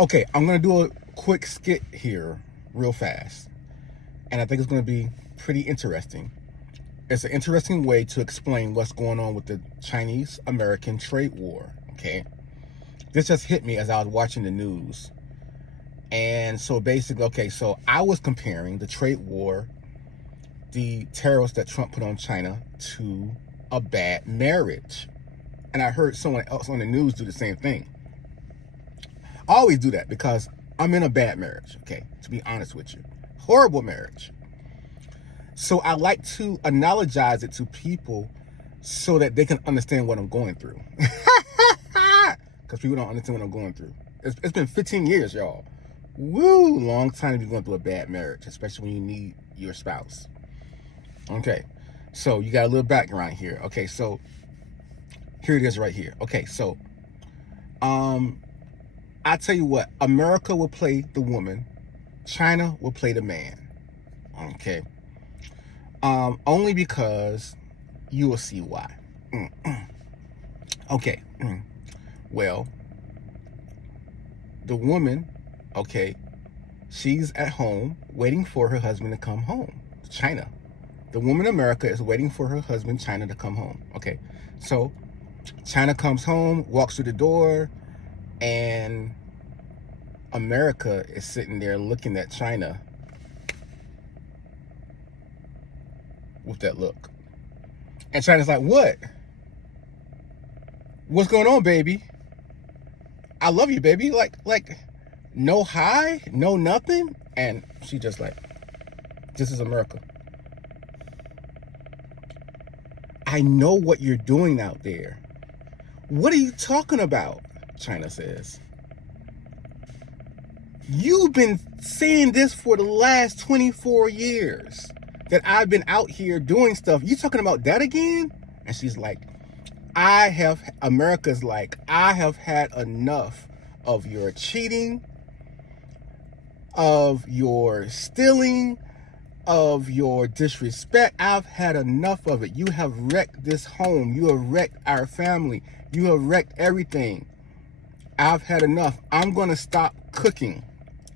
Okay, I'm going to do a quick skit here real fast. And I think it's going to be pretty interesting. It's an interesting way to explain what's going on with the Chinese-American trade war, okay? This just hit me as I was watching the news. And so basically, okay, so I was comparing the trade war, the tariffs that Trump put on China, to a bad marriage. And I heard someone else on the news do the same thing. I always do that because I'm in a bad marriage, okay, to be honest with you. Horrible marriage. So I like to analogize it to people so that they can understand what I'm going through. Because people don't understand what I'm going through. It's been 15 years, y'all. Woo, long time to be going through a bad marriage, especially when you need your spouse. Okay, so you got a little background here. Okay, so here it is right here. Okay, so I tell you what, America will play the woman, China will play the man. Okay. Only because you will see why. Okay. Well, the woman, okay, she's at home waiting for her husband to come home. China. The woman in America is waiting for her husband, China, to come home. Okay. So China comes home, walks through the door, and America is sitting there looking at China with that look. And China's like, what? What's going on, baby? I love you, baby. Like, no hi, no nothing. And she just like, this is America. I know what you're doing out there. What are you talking about? China says. You've been saying this for the last 24 years that I've been out here doing stuff. You talking about that again? And she's like, America's like, I have had enough of your cheating, of your stealing, of your disrespect. I've had enough of it. You have wrecked this home. You have wrecked our family. You have wrecked everything. I've had enough. I'm going to stop cooking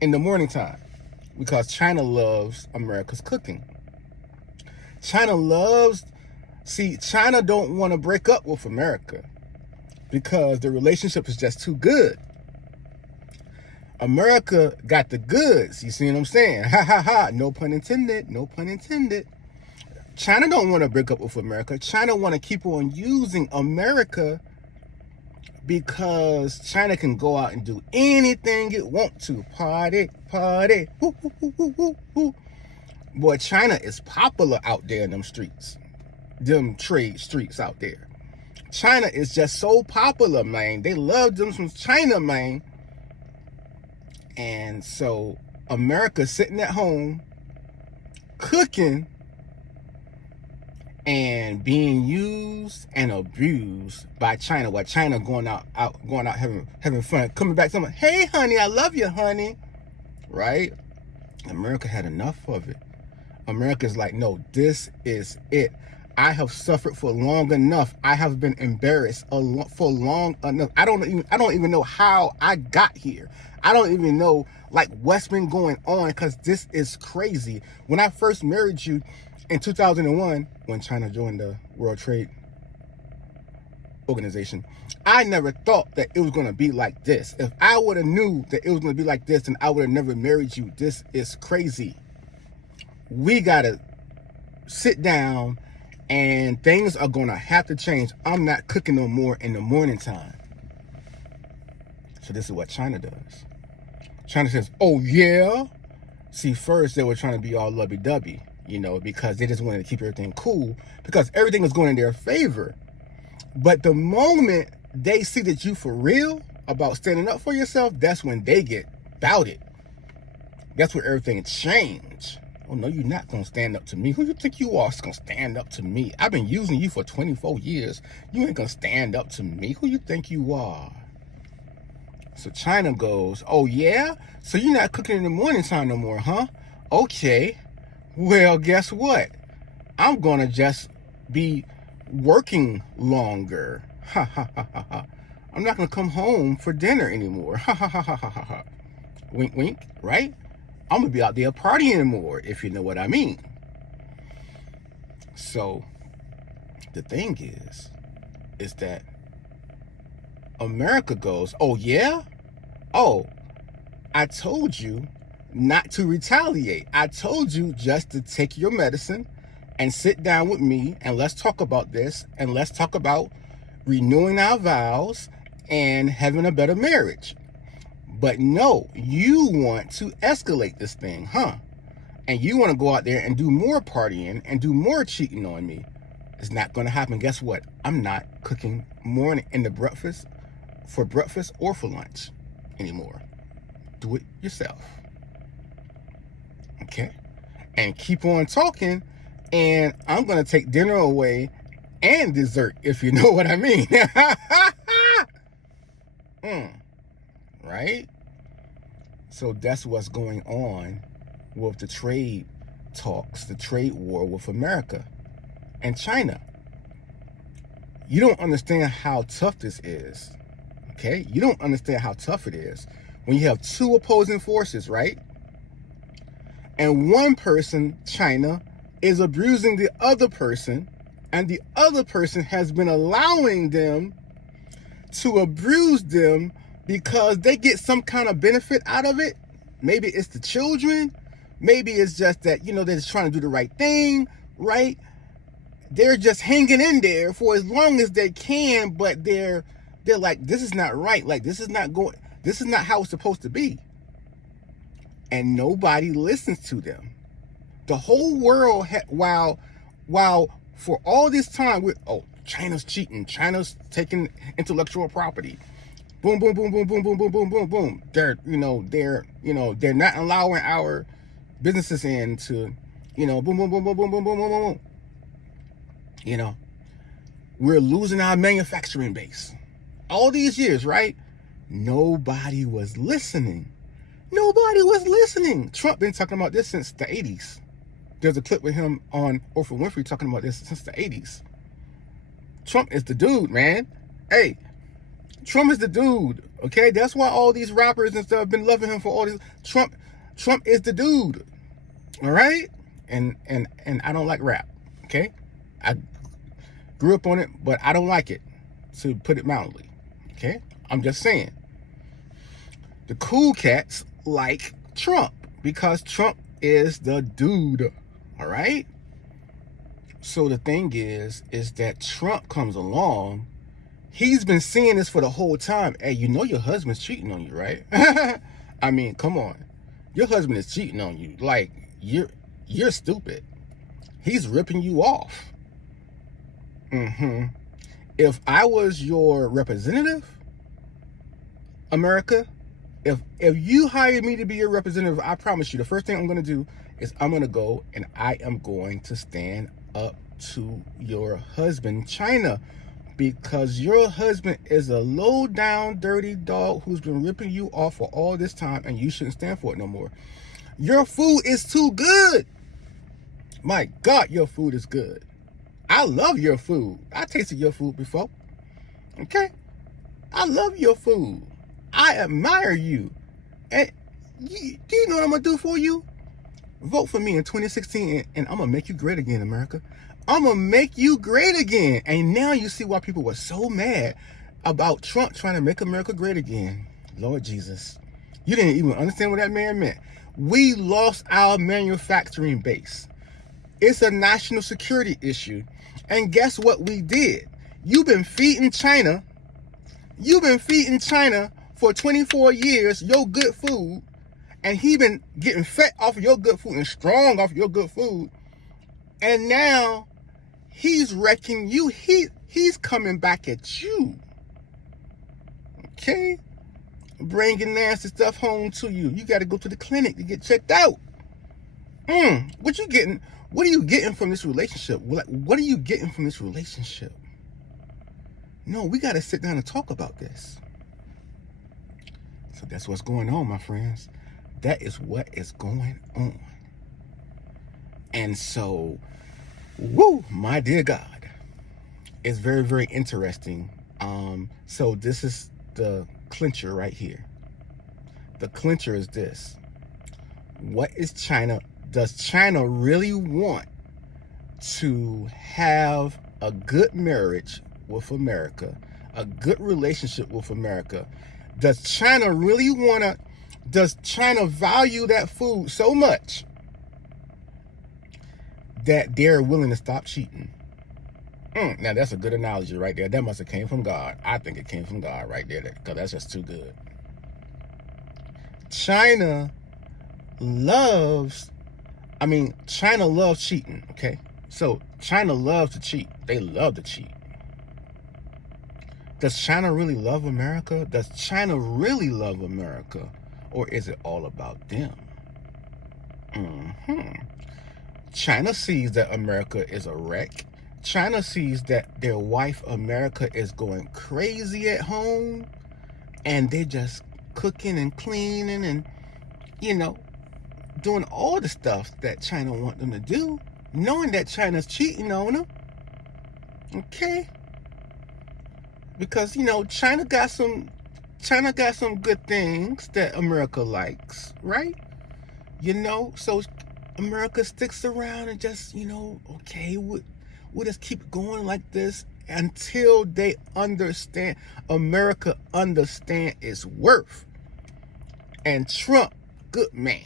in the morning time because China loves America's cooking. China don't want to break up with America because the relationship is just too good. America got the goods. You see what I'm saying? Ha ha ha. No pun intended. No pun intended. China don't want to break up with America. China want to keep on using America because China can go out and do anything it wants to. Party, party. Woo, woo, woo, woo, woo, woo. Boy, China is popular out there in them streets. Them trade streets out there. China is just so popular, man. They love them from China, man. And so America sitting at home, cooking, and being used and abused by China, while China going out having fun, coming back saying, hey honey, I love you, honey. Right? America had enough of it. America's like, no, this is it. I have suffered for long enough. I have been embarrassed for long enough. I don't even know how I got here. I don't even know like what's been going on because this is crazy. When I first married you in 2001, when China joined the World Trade Organization, I never thought that it was going to be like this. If I would have knew that it was going to be like this, then I would have never married you. This is crazy. We got to sit down and things are going to have to change. I'm not cooking no more in the morning time. So this is what China does. China says, oh yeah? See, first they were trying to be all lovey-dovey, you know, because they just wanted to keep everything cool because everything was going in their favor. But the moment they see that you for real about standing up for yourself, that's when they get bouted. That's where everything changed. Oh no, you're not gonna stand up to me. Who you think you are gonna stand up to me? I've been using you for 24 years. You ain't gonna stand up to me. Who you think you are? So China goes, oh yeah? So you're not cooking in the morning time no more, huh? Okay. Well, guess what? I'm gonna just be working longer. Ha ha ha ha ha. I'm not going to come home for dinner anymore. Ha ha ha ha ha ha ha. Wink, wink, right? I'm going to be out there partying more, if you know what I mean. So the thing is that America goes, oh yeah? Oh, I told you not to retaliate. I told you just to take your medicine and sit down with me and let's talk about this and let's talk about renewing our vows and having a better marriage. But no, you want to escalate this thing, huh? And you want to go out there and do more partying and do more cheating on me. It's not going to happen. Guess what? I'm not cooking morning in the breakfast for breakfast or for lunch anymore. Do it yourself. Okay? And keep on talking, and I'm going to take dinner away and dessert, if you know what I mean. Right? So that's what's going on with the trade talks, the trade war with America and China. You don't understand how tough this is, okay? You don't understand how tough it is when you have two opposing forces, right? And one person, China, is abusing the other person, and the other person has been allowing them to abuse them because they get some kind of benefit out of it. Maybe it's the children. Maybe it's just that, they're just trying to do the right thing, right? They're just hanging in there for as long as they can, but they're like, this is not right. Like, this is not how it's supposed to be. And nobody listens to them. The whole world, while for all this time, China's cheating, China's taking intellectual property. Boom, boom, boom, boom, boom, boom, boom, boom, boom, boom. They're not allowing our businesses in to, boom, boom, boom, boom, boom, boom, boom, boom, boom. We're losing our manufacturing base. All these years, right? Nobody was listening. Nobody was listening. Trump been talking about this since the 80s. There's a clip with him on Oprah Winfrey talking about this since the 80s. Trump is the dude, man. Hey, Trump is the dude, okay? That's why all these rappers and stuff have been loving him for all this. Trump is the dude, all right? And I don't like rap, okay? I grew up on it, but I don't like it, to put it mildly, okay? I'm just saying. The cool cats like Trump because Trump is the dude, all right? So the thing is that Trump comes along. He's been seeing this for the whole time. Hey, your husband's cheating on you, right? I mean, come on. Your husband is cheating on you. Like, you're stupid. He's ripping you off. If I was your representative, America, if you hired me to be your representative, I promise you, the first thing I'm going to do is I'm going to go and I am going to stand up to your husband, China, because your husband is a low down, dirty dog who's been ripping you off for all this time, and you shouldn't stand for it no more. Your food is too good. My God, your food is good. I love your food. I tasted your food before. Okay? I love your food. I admire you. And do you know what I'm going to do for you? Vote for me in 2016 and I'm going to make you great again, America. I'm going to make you great again. And now you see why people were so mad about Trump trying to make America great again. Lord Jesus. You didn't even understand what that man meant. We lost our manufacturing base. It's a national security issue. And guess what we did? You've been feeding China. For 24 years, your good food, and he been getting fat off of your good food and strong off of your good food, and now he's wrecking you. He's coming back at you, okay? Bringing nasty stuff home to you. You got to go to the clinic to get checked out. What you getting? What are you getting from this relationship? What are you getting from this relationship? No, we got to sit down and talk about this. So that's what's going on, my friends. That is what is going on. And so, my dear God, it's very, very interesting So this is the clincher right here. The clincher is this. What is China? Does China really want to have a good marriage with America, a good relationship with America? Does China really want to? Does China value that food so much that they're willing to stop cheating? Now that's a good analogy right there. That must have came from God. I think it came from God right there, because that's just too good. China loves cheating, okay? So China loves to cheat. They love to cheat. Does China really love America? Does China really love America? Or is it all about them? China sees that America is a wreck. China sees that their wife America is going crazy at home, and they're just cooking and cleaning and, doing all the stuff that China want them to do, knowing that China's cheating on them. Okay? Because, China got some good things that America likes, right? So America sticks around and just, okay, we'll just keep going like this until they understand, America understand its worth. And Trump, good man,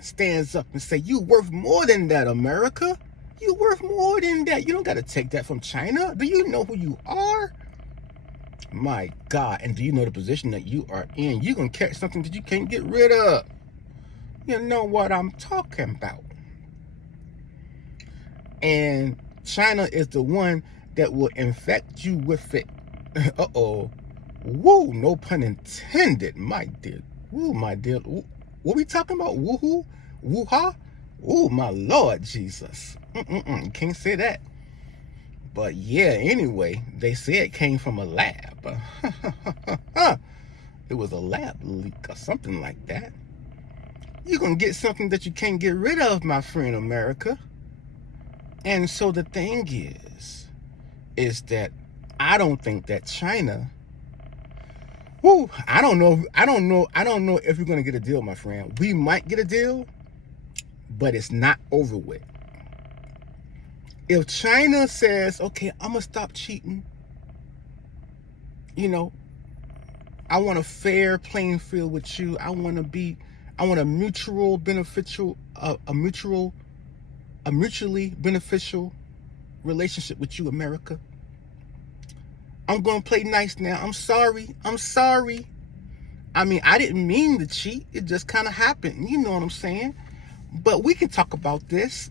stands up and say, you worth more than that, America. You worth more than that. You don't got to take that from China. Do you know who you are? My God. And do you know the position that you are in? You're going to catch something that you can't get rid of. You know what I'm talking about. And China is the one that will infect you with it. Uh-oh. Woo, no pun intended, my dear. Woo, my dear. Woo. What we talking about? Woohoo? Woo-ha? Oh, my Lord Jesus. You can't say that. But yeah, anyway, they say it came from a lab. It was a lab leak or something like that. You're going to get something that you can't get rid of, my friend America. And so the thing is that I don't think that China, I don't know if you're going to get a deal, my friend. We might get a deal, but it's not over with. If China says, okay, I'm going to stop cheating, I want a fair playing field with you. I want a mutually beneficial relationship with you, America. I'm going to play nice now. I'm sorry. I mean, I didn't mean to cheat. It just kind of happened. You know what I'm saying? But we can talk about this.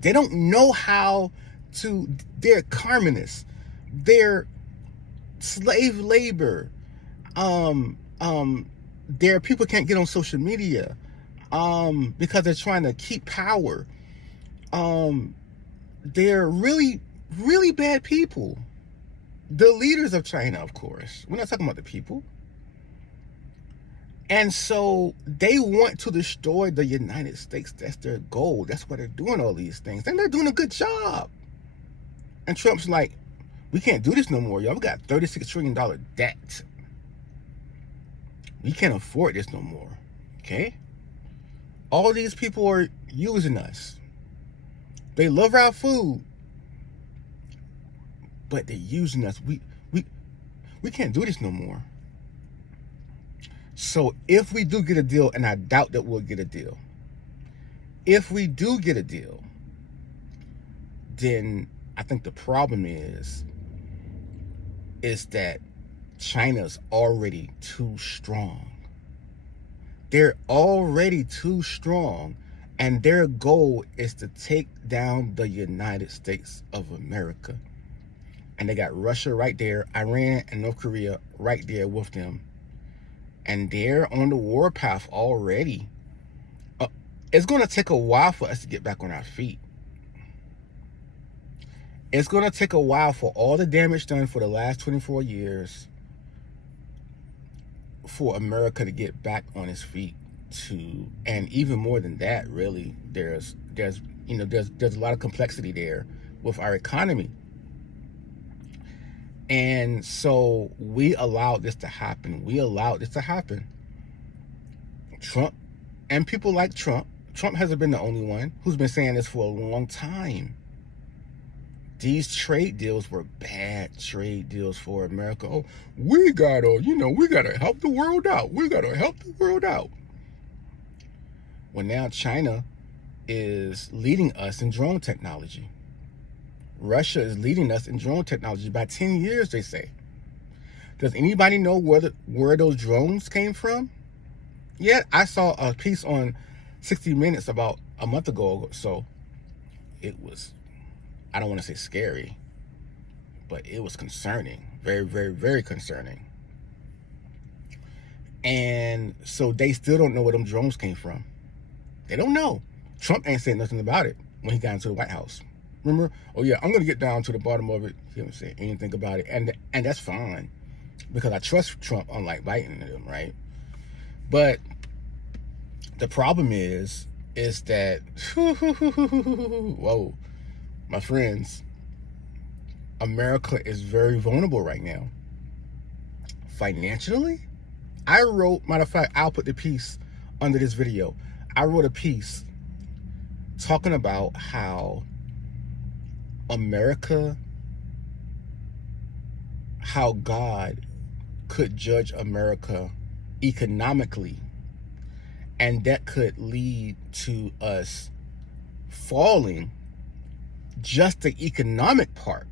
They don't know how to, they're communists. They're slave labor. Their people can't get on social media because they're trying to keep power. They're really, really bad people. The leaders of China, of course. We're not talking about the people. And so they want to destroy the United States. That's their goal. That's why they're doing all these things. And they're doing a good job. And Trump's like, we can't do this no more, y'all. We got $36 trillion debt. We can't afford this no more. Okay? All these people are using us. They love our food, but they're using us. We can't do this no more. So if we do get a deal, and I doubt that we'll get a deal, if we do get a deal, then I think the problem is that China's already too strong. They're already too strong, and their goal is to take down the United States of America. And they got Russia right there, Iran and North Korea right there with them. And they're on the warpath already. It's going to take a while for us to get back on our feet. It's going to take a while for all the damage done for the last 24 years for America to get back on its feet. And even more than that, really, there's a lot of complexity there with our economy. And so we allowed this to happen. Trump and people like Trump. Trump hasn't been the only one who's been saying this for a long time. These trade deals were bad trade deals for America. Oh, we gotta help the world out. Well, now China is leading us in drone technology. Russia is leading us in drone technology by 10 years, they say. Does anybody know where those drones came from? Yeah, I saw a piece on 60 Minutes about a month ago or so. It was, I don't want to say scary, but it was concerning. Very, very, very concerning. And so they still don't know where them drones came from. They don't know. Trump ain't saying nothing about it when he got into the White House. Remember? Oh yeah, I'm gonna get down to the bottom of it. He didn't say anything about it, and that's fine because I trust Trump, unlike Biden and them, right? But the problem is that whoa, my friends, America is very vulnerable right now. Financially, matter of fact, I'll put the piece under this video. I wrote a piece talking about how how God could judge America economically, and that could lead to us falling, just the economic part,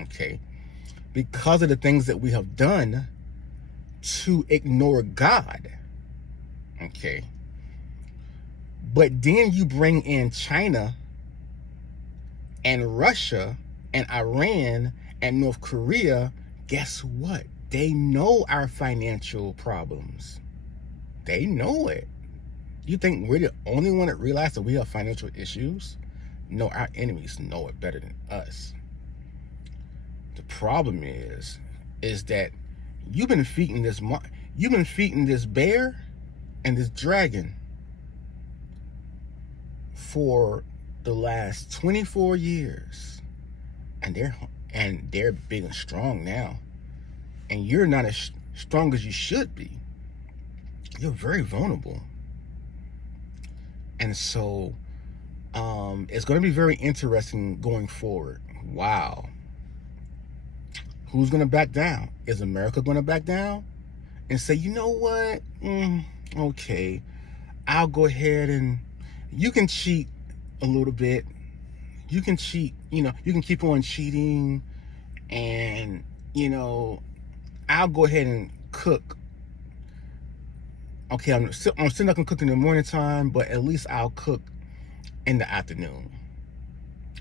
okay, because of the things that we have done to ignore God, okay. But then you bring in China and Russia and Iran and North Korea. Guess what? They know our financial problems. They know it. You think we're the only one that realizes that we have financial issues? No, our enemies know it better than us. The problem is that you've been feeding this bear and this dragon for the last 24 years, and they're big and strong now, and you're not as strong as you should be. You're very vulnerable. And so it's going to be very interesting going forward. Wow. Who's going to back down? Is America going to back down and say, you know what? Okay, I'll go ahead and you can cheat a little bit. You can cheat, you can keep on cheating, and, I'll go ahead and cook. Okay, I'm still not gonna cook in the morning time, but at least I'll cook in the afternoon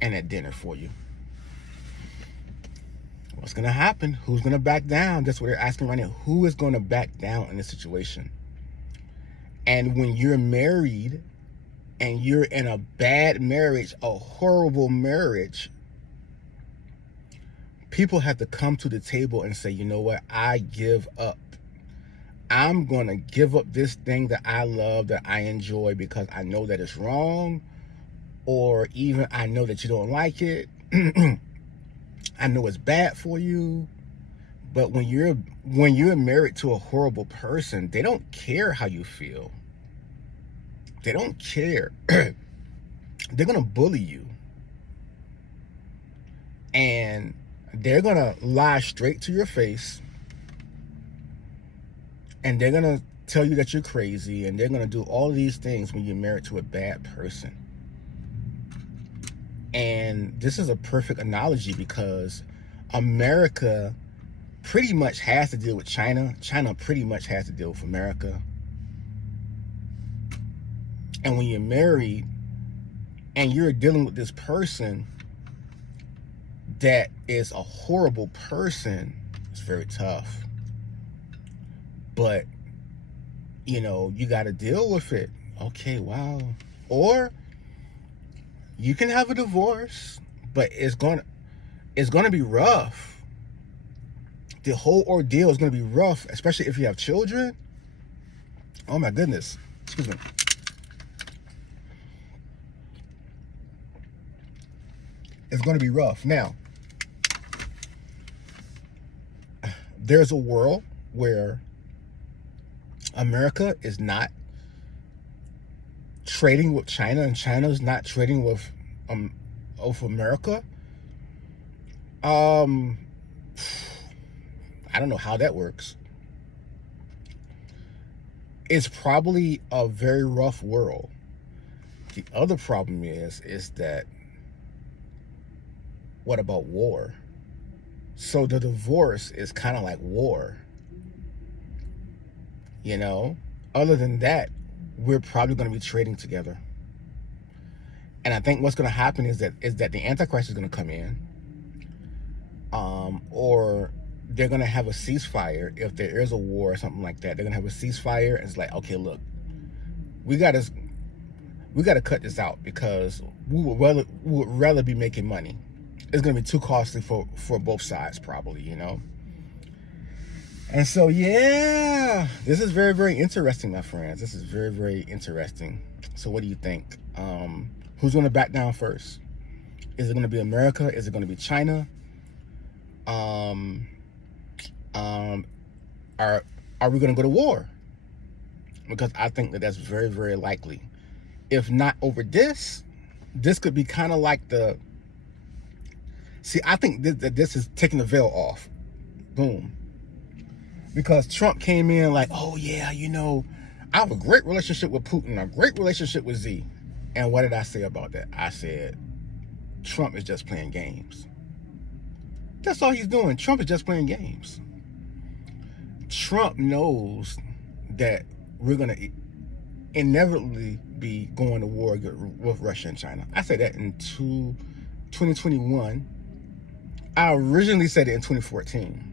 and at dinner for you. What's gonna happen? Who's gonna back down? That's what they're asking right now. Who is gonna back down in this situation? And when you're married and you're in a bad marriage, a horrible marriage, people have to come to the table and say, you know what? I give up. I'm going to give up this thing that I love, that I enjoy, because I know that it's wrong, or even I know that you don't like it. I know it's bad for you. But when you're married to a horrible person, they don't care how you feel. They don't care. They're going to bully you. And they're going to lie straight to your face. And they're going to tell you that you're crazy. And they're going to do all these things when you're married to a bad person. And this is a perfect analogy because America pretty much has to deal with China. China pretty much has to deal with America. And when you're married and you're dealing with this person that is a horrible person, it's very tough. But, you got to deal with it. Okay, wow. Or you can have a divorce, but it's going to be rough. The whole ordeal is going to be rough, especially if you have children. Oh my goodness. Excuse me. It's going to be rough. Now, there's a world where America is not trading with China and China is not trading with America, I don't know how that works. It's probably a very rough world. The other problem is that, what about war? So the divorce is kind of like war. You know, other than that, we're probably going to be trading together. And I think what's going to happen is that the Antichrist is going to come in, or they're going to have a ceasefire. If there is a war or something like that, they're going to have a ceasefire, and it's like, okay, look, we got to cut this out because we would rather be making money. It's going to be too costly for both sides, probably, you know. And so, yeah, this is very, very interesting, my friends. This is very, very interesting. So what do you think? Who's going to back down first? Is it going to be America? Is it going to be China? Are we going to go to war? Because I think that's very, very likely. If not over this could be kind of like the... See, I think that this is taking the veil off. Boom. Because Trump came in like, oh yeah, you know, I have a great relationship with Putin, a great relationship with Xi. And what did I say about that? I said, Trump is just playing games. That's all he's doing. Trump is just playing games. Trump knows that we're going to inevitably be going to war with Russia and China. I said that in 2021. I originally said it in 2014.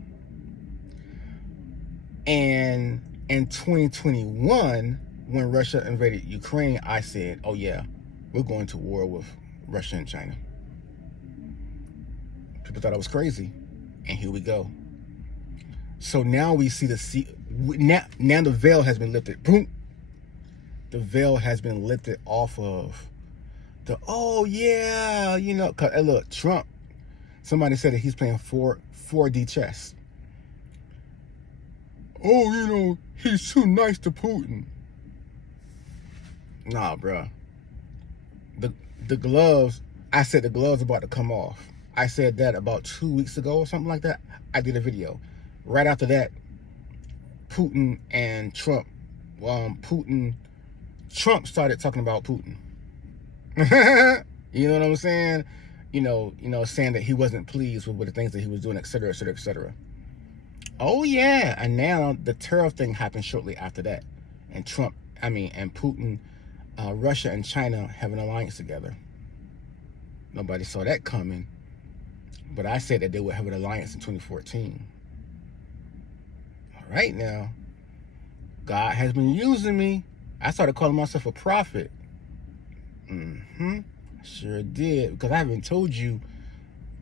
And in 2021, when Russia invaded Ukraine, I said, oh yeah, we're going to war with Russia and China. People thought I was crazy. And here we go. So now we see now the veil has been lifted. Boom. The veil has been lifted off of the, oh yeah, you know, cause look, Trump, somebody said that he's playing 4D chess. Oh, you know, he's too nice to Putin. Nah, bruh. The gloves, I said the gloves about to come off. I said that about 2 weeks ago or something like that. I did a video. Right after that, Putin and Trump, Trump started talking about Putin. You know what I'm saying? You know, saying that he wasn't pleased with the things that he was doing, et cetera, et cetera, et cetera. Oh yeah, and now the tariff thing happened shortly after that, and Putin, Russia and China have an alliance together. Nobody saw that coming, but I said that they would have an alliance in 2014. All right now, God has been using me. I started calling myself a prophet. Sure did, because I haven't told you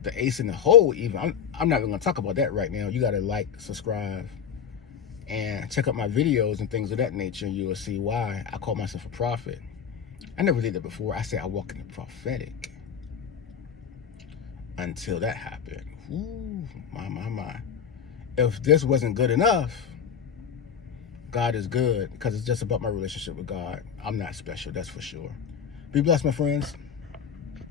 the ace in the hole even. I'm not even gonna talk about that right now. You gotta like, subscribe, and check out my videos and things of that nature, and you will see why I call myself a prophet. I never did that before. I said I walk in the prophetic. Until that happened. Ooh, my. If this wasn't good enough, God is good, because it's just about my relationship with God. I'm not special, that's for sure. Be blessed, my friends.